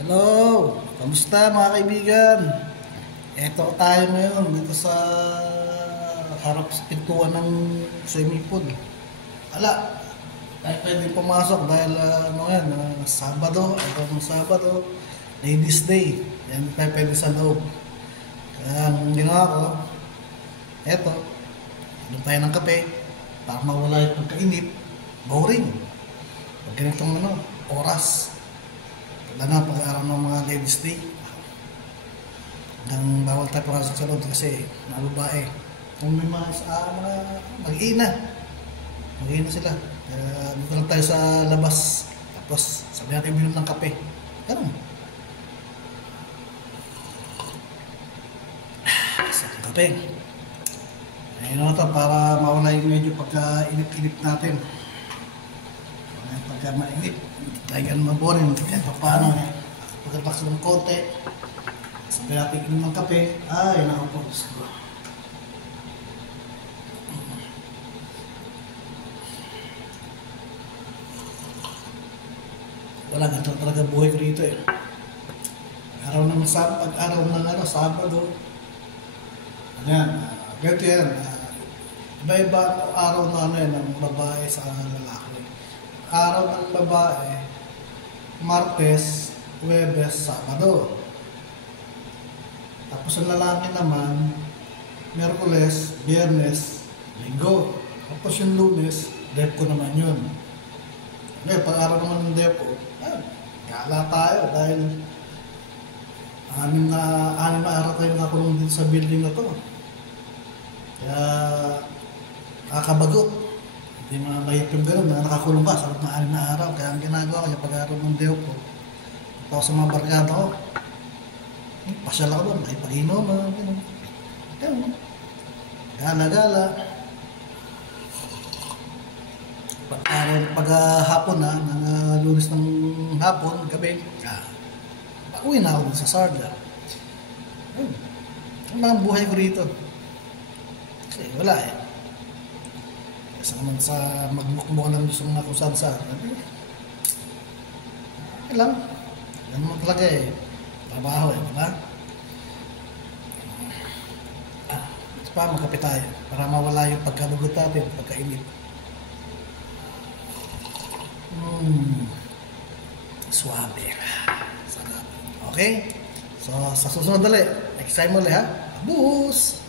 Hello! Kamusta mga kaibigan? Eto tayo ngayon dito sa harap sa pintuan ng swimming pool. Ala, tayo pwede pumasok dahil Sabado, itong Sabado, Ladies Day. Yan tayo pwede sa loob. Kaya ang ginawa ko, eto, inom tayo ng kape para mawala yung pagkainit. Boring. Pag ganitong oras. Wala na pag-araw ng mga Ladies Day. Hanggang bawal tayo pumasok sa loob kasi mga babae. Kung may mga mag-iina. Mag-iina sila. Kaya dito lang tayo sa labas. Tapos sabi natin minum ng kape. Ganun. Sa kape. Ayun na ito para mawala yung medyo pagka-inip-inip natin. Pagka mainip, hindi tayo ganun maborin, hindi tayo paano. Pagkatapos ng konti, sabi natin inom ng kape, ay nakapagos ko. Wala, ganito talaga buhay ko rito eh. Pag-araw ng Sabado, ganito yan. Iba-iba araw na ng babae sa lalaki. Araw ng babae, Martes, Huwebes, Sabado. Tapos ang lalaki naman, Miyerkules, Biyernes, Linggo. Tapos yung Lunes, Depko naman yun. Ngayon, pag araw naman ng Depko, gala tayo dahil anim na araw tayo nakakulong dito sa building na to. Kaya, kakabagot. Hindi mga mahit yung gano'n na nakakulong ka sa loob ng 6 na araw. Kaya ang ginagawa ko yung pag-araw ng Deo ko, tapos sa mga barkada ko, pasyal ako doon, makipag-inom, gano'n. Gala-gala. Pag-hapon na, ng Lunes ng hapon, gabi, uwi na ako dun sa Sarda. Ang mga buhay ko rito. Kasi wala eh. Kasi naman sa magmukmuk ng gusto na kung saan saan. Okay lang. Yan naman talaga eh. Trabaho eh, diba? Ito pa, magkape tayo. Para mawala yung pagkabugot natin, pagkainit. Suabe. Sarap. Okay? So, sa susunod ulit. Next time ulit ha. Abus!